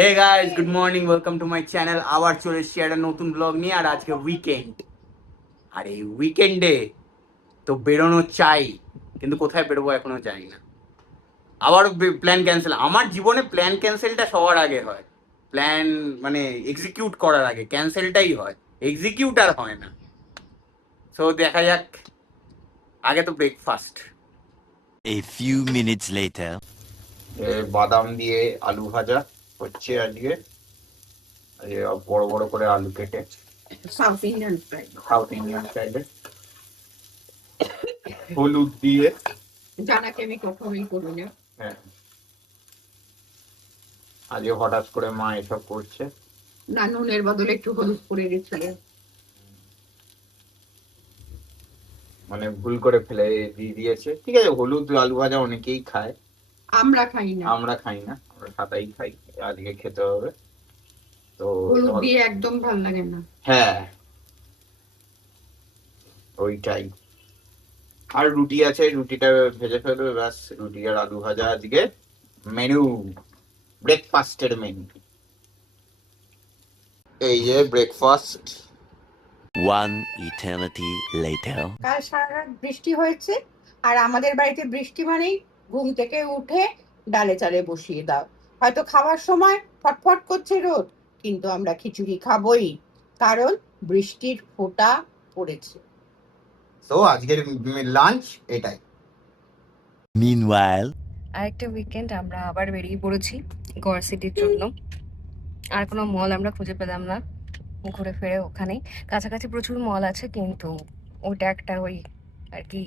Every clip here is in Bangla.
Hey guys, good morning, welcome to my channel. আবার চলে এসেছি একটা নতুন ব্লগ নিয়ে। আর আজকে উইকেন্ড, আর এই উইকেন্ডে তো বেরোনো চাই, কিন্তু কোথায় বেরোবো এখনো জানি না। আবার প্ল্যান ক্যান্সেল। আমার জীবনে প্ল্যান ক্যান্সেলটা সবার আগে হয়। প্ল্যান মানে এক্সিকিউট করার আগে ক্যান্সেলটাই হয়, এক্সিকিউট আর হয় না। সো দেখা যাক। আগে তো breakfast. A few minutes later. বাদাম দিয়ে আলু ভাজা হচ্ছে আজকে। বড় বড় করে আলু কেটে south Indian fry. South Indian স্টাইলে হলুদ দিয়ে। জানাকে আমি কখনোই করি না। হ্যাঁ, আজকে হঠাৎ করে মা এসব করছে। না, নুনের বদলে একটু হলুদ করে দিচ্ছিল। মানে ভুল করে ফেলে দিয়ে দিয়েছে। ঠিক আছে, হলুদ আলু ভাজা অনেকেই খায়, আমরা খাই না। আমরা খাই না, আমরা সাদাই খাই। আজকে খেতে হবে তো। হলুদ দিয়ে একদম ভাল লাগে না। হ্যাঁ, ওইটাই। আর রুটি আছে, রুটিটা ভেজে ফেলবে, ব্যাস। রুটি আর আলু ভাজা আজকে মেনু, ব্রেকফাস্টের মেনু। এই যে ব্রেকফাস্ট। One eternity later. কাল সারা রাত বৃষ্টি হয়েছে, আর আমাদের বাড়িতে বৃষ্টি মানেই ঘুম থেকে উঠে ডালে চালে বসিয়ে দাও। হয়তো খাওয়ার সময় ফটফট করছে রোদ, কিন্তু আমরা খিচুড়ি খাবোই, কারণ বৃষ্টির ফোঁটা পড়েছে। তো আজকের লাঞ্চ এটাই। Meanwhile. আরেকটা উইকেন্ড আমরা আবার বেরিয়ে পড়েছি গোয়া সিটির জন্য। আর কোনো মল আমরা খুঁজে পেলাম না, ঘুরে ফিরে ওখানেই। কাছাকাছি প্রচুর মল আছে, কিন্তু ওটা একটা ওই আর কি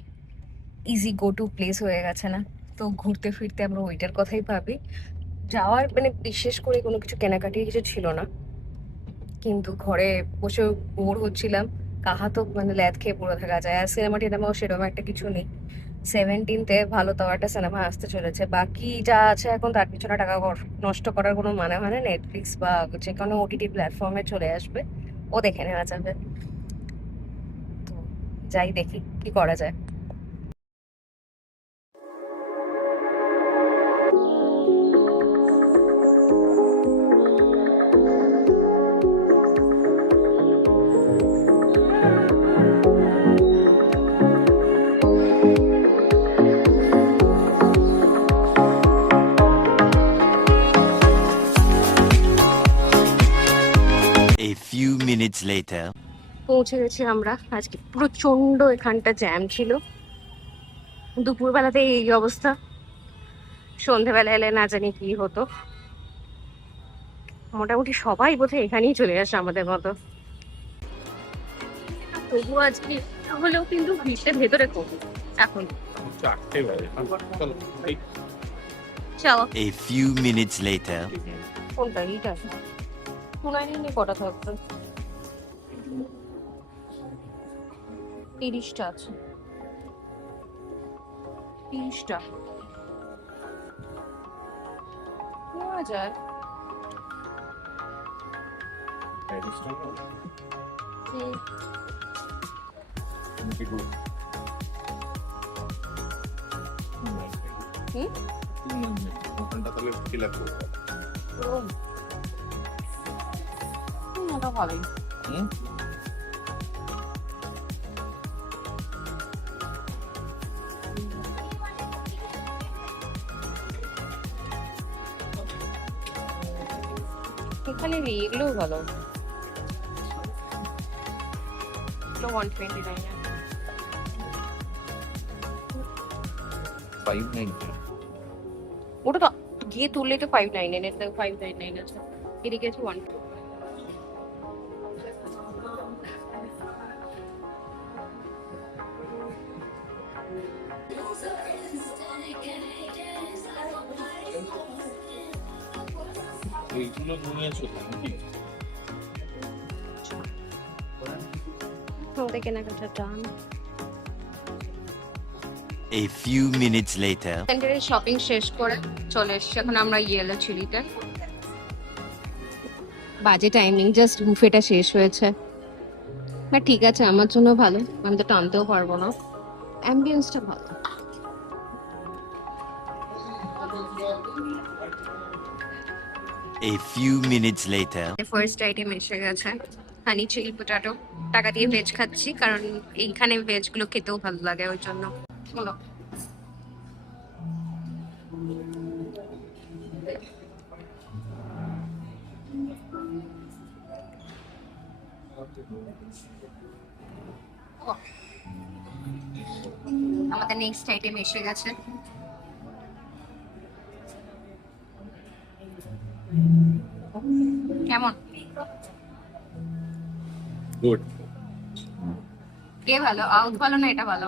ইজি গো টু প্লেস হয়ে গেছে না। তো ঘুরতে ফিরতে আমরা ওইটার কথাই ভাবি। যাওয়ার মানে বিশেষ করে কোনো কিছু কেনাকাটির কিছু ছিল না, কিন্তু ঘরে বসে বোর হচ্ছিলাম। কাহা তো মানে ল্যাদ খেয়ে পড়ে থাকা যায়। আর সিনেমা টিনেমাও সেরকম একটা কিছু নেই। 17th ভালো তাও একটা সিনেমা আসতে চলেছে। বাকি যা আছে এখন তার পিছনে টাকা নষ্ট করার কোনো মানে হয় না। নেটফ্লিক্স বা যে কোনো ওটিটি প্ল্যাটফর্মে চলে আসবে, ও দেখে নেওয়া যাবে। তো যাই, দেখি কি করা যায়। A few minutes later. পৌঁছে গেছি আমরা। আজকে প্রচন্ড এখানটা জ্যাম ছিল। দুপুরবেলাতে এই অবস্থা, সন্ধেবেলা এলে না জানি কি হতো। মোটামুটি সবাই বোধহয় এখানেই চলে আসে আমাদের মতো। তবুও আজকে হলেও কিন্তু ভিড়টা ভেতরে কম এখন। চলো। A few minutes later. কোনটা এইটা? শোনাই নিয়ে কটা থাকবে? 30টা আছে। 30টা নেওয়া যায়। হুম। ওটা ভালোই। এখানে এগুলোও ভালো। 129 ওটা তো গিয়ে তুললে তো 599 এর, 599 আছে। এদিকে আছে 1। এইগুলো নিয়েছো নাকি? আমাদের কেনাকাটা ডান। A few minutes later. সেন্টারে শপিং শেষ করে চলে এসেছি এখন আমরা ইয়েলো চিলিতে। বাজে টাইমিং, জাস্ট বুফেটা শেষ হয়েছে। না ঠিক আছে, আমার জন্য ভালো, আমি তো টানতেও পারবো না। অ্যাম্বিয়েন্সটা ভালো। A few minutes later. First item এসে গেছে, হানি চিলি পটাটো। টাকা দিয়ে ভেজ খাচ্ছি কারণ এইখানে ভেজ গুলো খেতেও ভালো লাগে, ওই জন্য। বলো। আমাদের নেক্সট আইটেম এসে গেছে। কেমন? গুড। কে ভালো, আউট ভালো না এটা ভালো?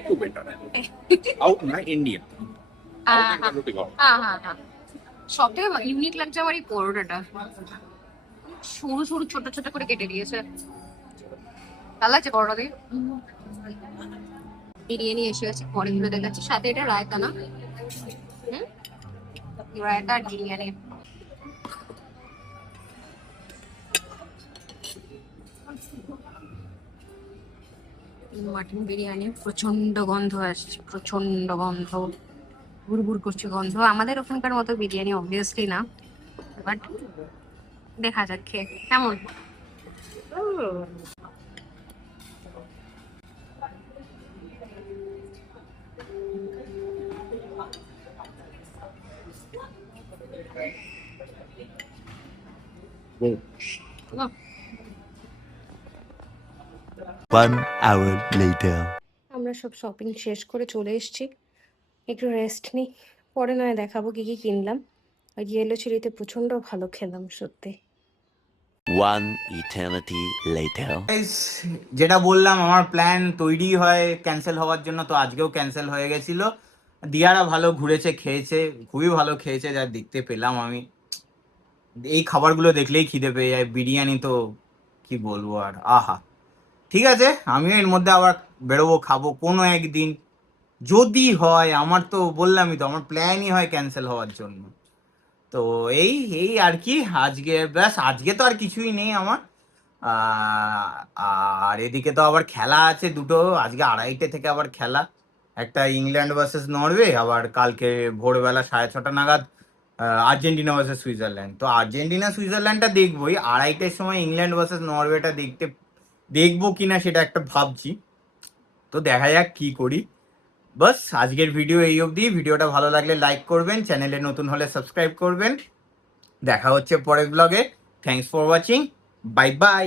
একটু বেটার আউট না, ইন্ডিয়ান হ্যাঁ হ্যাঁ হ্যাঁ, সব থেকে ইউনিক লাগছে আমার এই পরোটাটা, সরু সরু ছোট ছোট করে কেটে দিয়েছে, ভালো লাগছে পরোটা দিয়ে। বিরিয়ানি এসে গেছে, পরে গুলো দেখাচ্ছি। সাথে এটা রায়তা না? হুম, রায়তা আর বিরিয়ানি। মাটন বিরিয়ানি, প্রচন্ড গন্ধ আসছে, প্রচন্ড গন্ধ, বুড়বুড় করছে গন্ধ। আমাদের ওখানকার মতো বিরিয়ানি অবভিয়াসলি না, বাট দেখা যাক খেয়ে কেমন। One hour later. আমরা সব শপিং শেষ করে চলে এসেছি, একটু রেস্ট নিই, পরে নয় দেখাবো কি কি কিনলাম। আর ইয়েলো চিলিতে প্রচন্ড ভালো খেলাম সত্যি। One eternity later. Guys, যেটা বললাম আমার প্ল্যান তৈরি হয় ক্যান্সেল হওয়ার জন্য, তো আজকেও ক্যান্সেল হয়ে গেছিল। দিয়ারা ভালো ঘুরেছে, খেয়েছে, খুবই ভালো খেয়েছে যা দেখতে পেলাম আমি। এই খাবারগুলো দেখলেই খিদে পেয়ে যায়, বিরিয়ানি তো কি বলবো আর, আহা। ঠিক আছে, আমিও এর মধ্যে আবার বেরোবো, খাবো কোনো একদিন যদি হয়। আমার তো বললামই তো, আমার প্ল্যানই হয় ক্যান্সেল হওয়ার জন্য। তো এই এই আর কি, আজকে ব্যাস, আজকে তো আর কিছুই নেই আমার। আর এদিকে তো আবার খেলা আছে দুটো, আজকে 2:30 থেকে আবার খেলা, একটা ইংল্যান্ড ভার্সেস নরওয়ে, আবার কালকে ভোরবেলা 6:30 নাগাদ আর্জেন্টিনা ভার্সেস সুইজারল্যান্ড। তো আর্জেন্টিনা সুইজারল্যান্ডটা দেখবোই, 2:30টার সময় ইংল্যান্ড ভার্সেস নরওয়েটা দেখবো কিনা সেটা একটা ভাবছি। তো দেখা যাক কি করি। বাস আজকের ভিডিও এই অবধি। ভিডিওটা ভালো লাগলে লাইক করবেন, চ্যানেলে নতুন হলে সাবস্ক্রাইব করবেন। দেখা হচ্ছে পরের ব্লগে। Thanks for watching, bye bye.